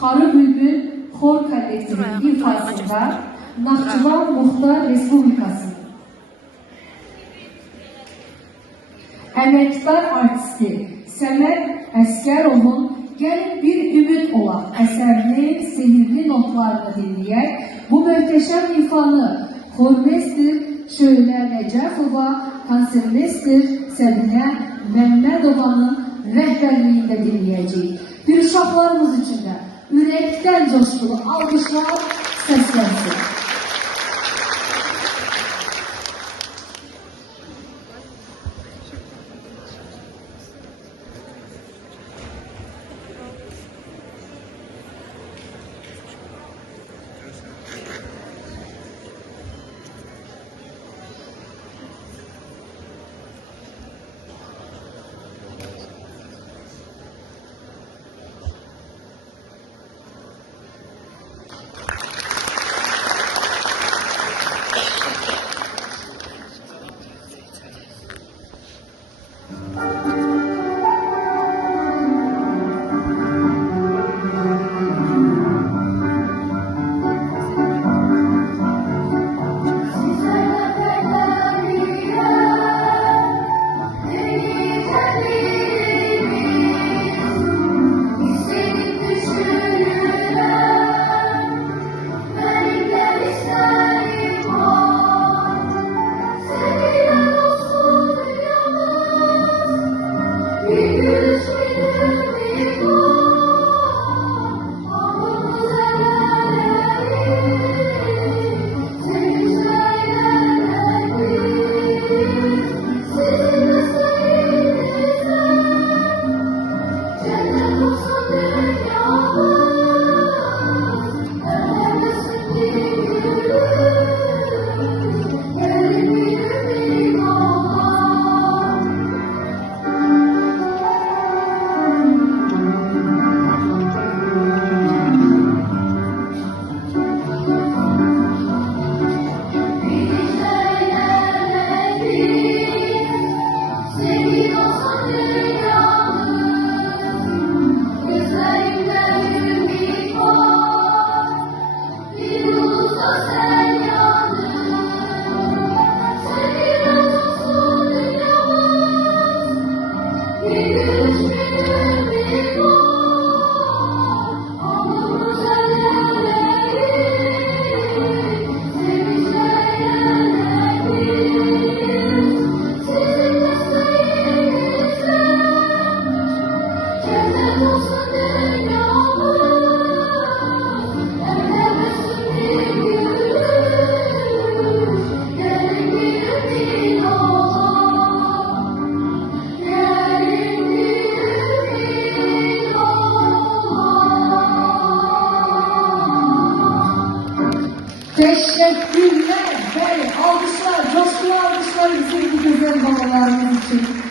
Xarı Bülbül Xor kollektivinin ifasında Naxçıvan Muxtar Respublikası əməkdar artisti Səməd Əskərovun Gəlin Bir Ümid Ola əsərinin sehirli notlarını dinləyək. Bu möhtəşəm ifanı xormester Şölə Nəcəfova, konsermester Səbinə Məmmədovanın rəhbərliyində dinləyəcəyik. Bir uşaqlarımız üçün də ürəkdən coşkulu alqışlar səslənsin. Teşekkürler. Alkışlar, coşkulu alkışlar bizim güzel babalarımız için.